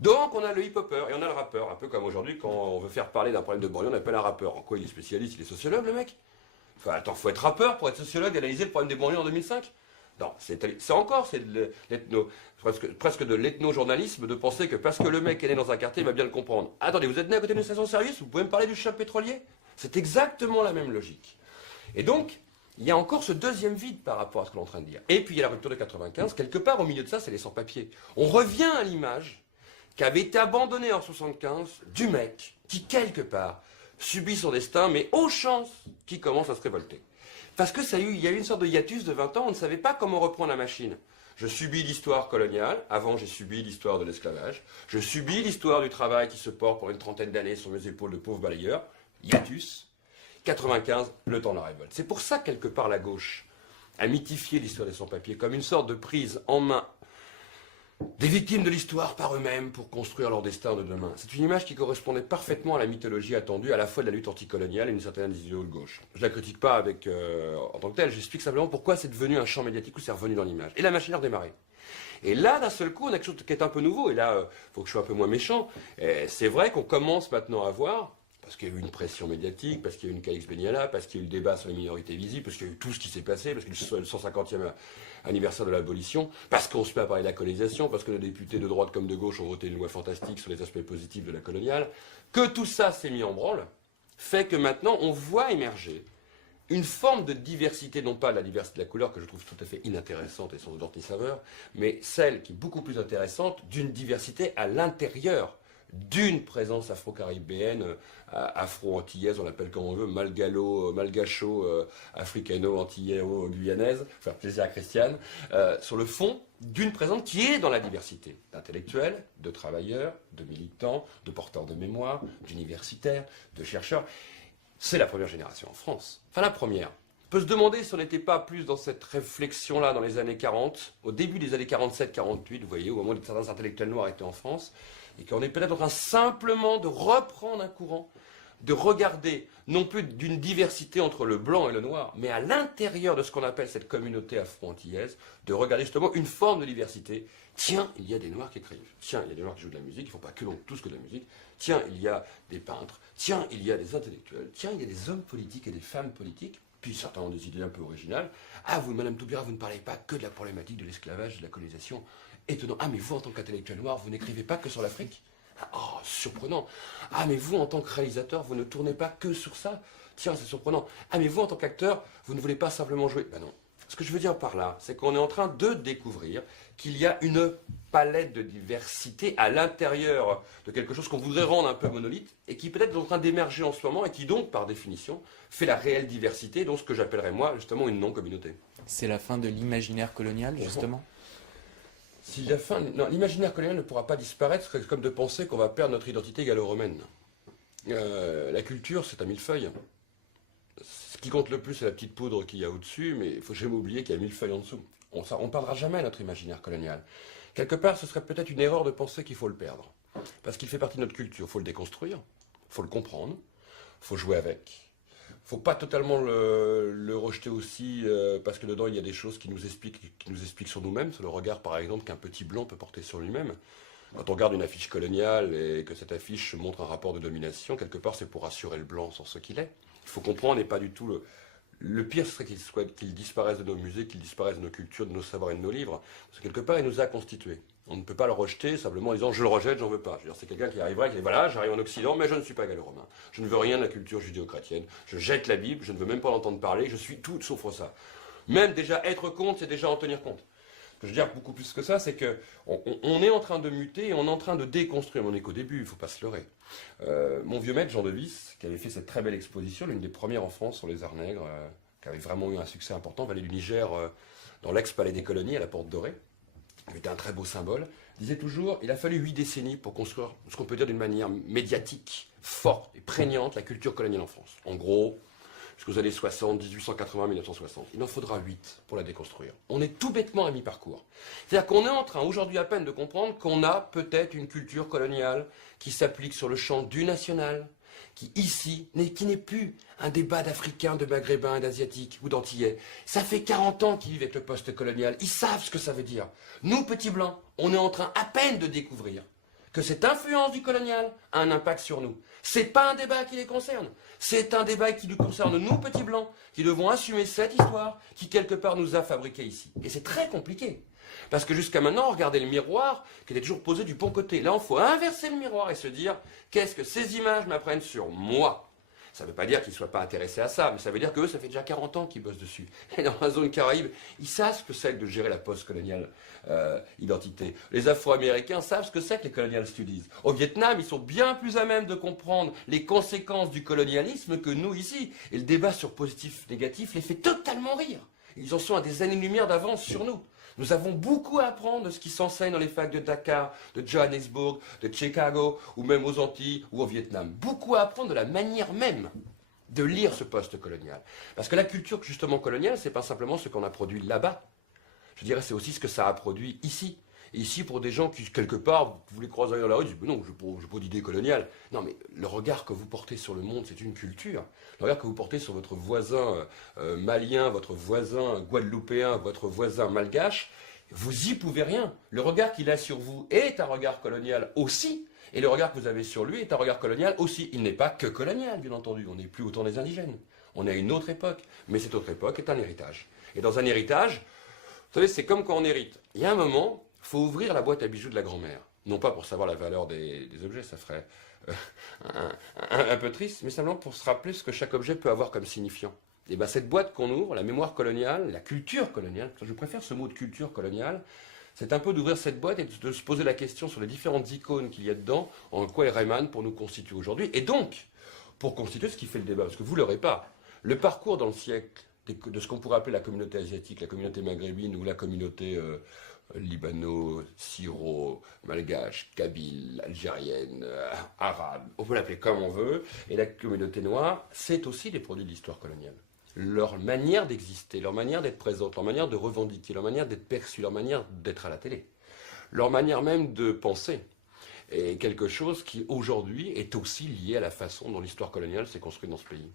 Donc on a le hip-hopper et on a le rappeur, un peu comme aujourd'hui quand on veut faire parler d'un problème de banlieue, on appelle un rappeur. En quoi il est spécialiste? Il est sociologue le mec? Enfin attends, faut être rappeur pour être sociologue et analyser le problème des banlieues en 2005? Non, c'est encore, c'est de presque de l'ethno-journalisme de penser que parce que le mec est né dans un quartier, il va bien le comprendre. Attendez, vous êtes né à côté d'une station-service, vous pouvez me parler du choc pétrolier? C'est exactement la même logique. Et donc, il y a encore ce deuxième vide par rapport à ce que l'on est en train de dire. Et puis il y a la rupture de 95, quelque part au milieu de ça, c'est les sans-papiers. On revient à l'image qui avait été abandonnée en 75 du mec qui, quelque part, subit son destin, mais aux chances qui commence à se révolter. Parce que il y a eu une sorte de hiatus de 20 ans, on ne savait pas comment reprendre la machine. Je subis l'histoire coloniale, avant j'ai subi l'histoire de l'esclavage, je subis l'histoire du travail qui se porte pour une trentaine d'années sur mes épaules de pauvre balayeur, hiatus, 95, le temps de la révolte. C'est pour ça, quelque part, la gauche a mythifié l'histoire des sans-papiers comme une sorte de prise en main des victimes de l'histoire par eux-mêmes pour construire leur destin de demain. C'est une image qui correspondait parfaitement à la mythologie attendue à la fois de la lutte anticoloniale et d'une certaine idéologie de gauche. Je la critique pas en tant que telle, j'explique simplement pourquoi c'est devenu un champ médiatique où c'est revenu dans l'image. Et la machine a redémarré. Et là, d'un seul coup, on a quelque chose qui est un peu nouveau, et là, faut que je sois un peu moins méchant. C'est vrai qu'on commence maintenant à voir, parce qu'il y a eu une pression médiatique, parce qu'il y a eu une Calix Beniala, parce qu'il y a eu le débat sur les minorités visibles, parce qu'il y a eu tout ce qui s'est passé, parce qu'il y a eu le 150e anniversaire de l'abolition, parce qu'on se met à parler de la colonisation, parce que les députés de droite comme de gauche ont voté une loi fantastique sur les aspects positifs de la coloniale, que tout ça s'est mis en branle, fait que maintenant on voit émerger une forme de diversité, non pas la diversité de la couleur, que je trouve tout à fait inintéressante et sans odeur ni saveur, mais celle qui est beaucoup plus intéressante d'une diversité à l'intérieur d'une présence afro-caribéenne, afro-antillaise, on l'appelle comme on veut, malgacho, africano-antillais-guyanaise, faire plaisir à Christiane, sur le fond d'une présence qui est dans la diversité d'intellectuels, de travailleurs, de militants, de porteurs de mémoire, d'universitaires, de chercheurs. C'est la première génération en France. Enfin la première. On peut se demander si on n'était pas plus dans cette réflexion-là dans les années 40, au début des années 47-48, vous voyez, au moment où certains intellectuels noirs étaient en France, et qu'on est peut-être en train simplement de reprendre un courant, de regarder non plus d'une diversité entre le blanc et le noir, mais à l'intérieur de ce qu'on appelle cette communauté afro-antillaise, de regarder justement une forme de diversité. Tiens, il y a des noirs qui écrivent. Tiens, il y a des noirs qui jouent de la musique, il ne faut pas que l'on tous que de la musique. Tiens, il y a des peintres. Tiens, il y a des intellectuels. Tiens, il y a des hommes politiques et des femmes politiques. Puis certains ont des idées un peu originales. Ah, vous, Madame Toubira, vous ne parlez pas que de la problématique de l'esclavage, de la colonisation. Étonnant. Ah, mais vous, en tant qu'intellectuel noir, vous n'écrivez pas que sur l'Afrique. Ah, oh, surprenant. Ah, mais vous, en tant que réalisateur, vous ne tournez pas que sur ça. Tiens, c'est surprenant. Ah, mais vous, en tant qu'acteur, vous ne voulez pas simplement jouer. Ben non. Ce que je veux dire par là, c'est qu'on est en train de découvrir qu'il y a une palette de diversité à l'intérieur de quelque chose qu'on voudrait rendre un peu monolithe et qui peut-être est en train d'émerger en ce moment et qui donc, par définition, fait la réelle diversité, donc ce que j'appellerais moi, justement, une non-communauté. C'est la fin de l'imaginaire colonial, justement? Si la fin, non, l'imaginaire colonial ne pourra pas disparaître, c'est comme de penser qu'on va perdre notre identité gallo-romaine. La culture, c'est un millefeuille. Ce qui compte le plus, c'est la petite poudre qu'il y a au-dessus, mais il faut jamais oublier qu'il y a 1000 feuilles en dessous. On ne perdra jamais notre imaginaire colonial. Quelque part, ce serait peut-être une erreur de penser qu'il faut le perdre. Parce qu'il fait partie de notre culture. Il faut le déconstruire, il faut le comprendre, il faut jouer avec. Il ne faut pas totalement le rejeter aussi, parce que dedans, il y a des choses qui nous expliquent sur nous-mêmes, sur le regard, par exemple, qu'un petit blanc peut porter sur lui-même. Quand on regarde une affiche coloniale et que cette affiche montre un rapport de domination, quelque part, c'est pour rassurer le blanc sur ce qu'il est. Il faut comprendre, et pas du tout le pire, ce serait qu'il disparaisse de nos musées, qu'il disparaisse de nos cultures, de nos savoirs et de nos livres. Parce que quelque part, il nous a constitués. On ne peut pas le rejeter simplement en disant je le rejette, j'en veux pas. Je veux dire, c'est quelqu'un qui arriverait et qui dit voilà, j'arrive en Occident, mais je ne suis pas gallo-romain. Je ne veux rien de la culture judéo-chrétienne. Je jette la Bible, je ne veux même pas l'entendre parler, je suis tout sauf ça. Même déjà être contre, c'est déjà en tenir compte. Ce que je veux dire beaucoup plus que ça, c'est qu'on est en train de muter et on est en train de déconstruire. On n'est qu'au début, il ne faut pas se leurrer. Mon vieux maître, Jean Devis, qui avait fait cette très belle exposition, l'une des premières en France sur les arts nègres, qui avait vraiment eu un succès important, Vallée du Niger, dans l'ex-palais des colonies, à la Porte Dorée, qui était un très beau symbole, disait toujours, il a fallu 8 décennies pour construire ce qu'on peut dire d'une manière médiatique, forte et prégnante, la culture coloniale en France. En gros, jusqu'aux années 60, 1880, 1960. Il en faudra 8 pour la déconstruire. On est tout bêtement à mi-parcours. C'est-à-dire qu'on est en train, aujourd'hui à peine, de comprendre qu'on a peut-être une culture coloniale qui s'applique sur le champ du national, qui ici, qui n'est plus un débat d'Africains, de Maghrébins, d'Asiatiques ou d'Antillais. Ça fait 40 ans qu'ils vivent avec le post-colonial. Ils savent ce que ça veut dire. Nous, petits blancs, on est en train à peine de découvrir que cette influence du colonial a un impact sur nous. C'est pas un débat qui les concerne. C'est un débat qui nous concerne, nous, petits blancs, qui devons assumer cette histoire qui, quelque part, nous a fabriqués ici. Et c'est très compliqué. Parce que jusqu'à maintenant, regardez le miroir qui était toujours posé du bon côté. Là, il faut inverser le miroir et se dire, qu'est-ce que ces images m'apprennent sur moi ? Ça ne veut pas dire qu'ils ne soient pas intéressés à ça, mais ça veut dire qu'eux, ça fait déjà 40 ans qu'ils bossent dessus. Et dans la zone Caraïbe, ils savent ce que c'est que de gérer la post-coloniale identité. Les Afro-Américains savent ce que c'est que les colonial studies. Au Vietnam, ils sont bien plus à même de comprendre les conséquences du colonialisme que nous ici. Et le débat sur positif-négatif les fait totalement rire. Ils en sont à des années-lumière d'avance sur nous. Nous avons beaucoup à apprendre de ce qui s'enseigne dans les facs de Dakar, de Johannesburg, de Chicago, ou même aux Antilles ou au Vietnam. Beaucoup à apprendre de la manière même de lire ce post-colonial. Parce que la culture, justement, coloniale, c'est pas simplement ce qu'on a produit là-bas. Je dirais, c'est aussi ce que ça a produit ici. Et ici, pour des gens qui, quelque part, vous les croisez dans la rue, ils disent, non, je n'ai pas d'idée coloniale. Non, mais le regard que vous portez sur le monde, c'est une culture. Le regard que vous portez sur votre voisin malien, votre voisin guadeloupéen, votre voisin malgache, vous y pouvez rien. Le regard qu'il a sur vous est un regard colonial aussi. Et le regard que vous avez sur lui est un regard colonial aussi. Il n'est pas que colonial, bien entendu. On n'est plus au temps des indigènes. On est à une autre époque. Mais cette autre époque est un héritage. Et dans un héritage, vous savez, c'est comme quand on hérite. Il y a un moment, il faut ouvrir la boîte à bijoux de la grand-mère. Non pas pour savoir la valeur des objets, ça ferait un peu triste, mais simplement pour se rappeler ce que chaque objet peut avoir comme signifiant. Et bien cette boîte qu'on ouvre, la mémoire coloniale, la culture coloniale, je préfère ce mot de culture coloniale, c'est un peu d'ouvrir cette boîte et de se poser la question sur les différentes icônes qu'il y a dedans, en quoi elles émanent pour nous constituer aujourd'hui, et donc pour constituer ce qui fait le débat, parce que vous ne l'aurez pas. Le parcours dans le siècle de ce qu'on pourrait appeler la communauté asiatique, la communauté maghrébine ou la communauté libano, syro, malgache, kabyle, algérienne, arabe, on peut l'appeler comme on veut, et la communauté noire, c'est aussi des produits de l'histoire coloniale. Leur manière d'exister, leur manière d'être présente, leur manière de revendiquer, leur manière d'être perçue, leur manière d'être à la télé, leur manière même de penser, est quelque chose qui aujourd'hui est aussi lié à la façon dont l'histoire coloniale s'est construite dans ce pays.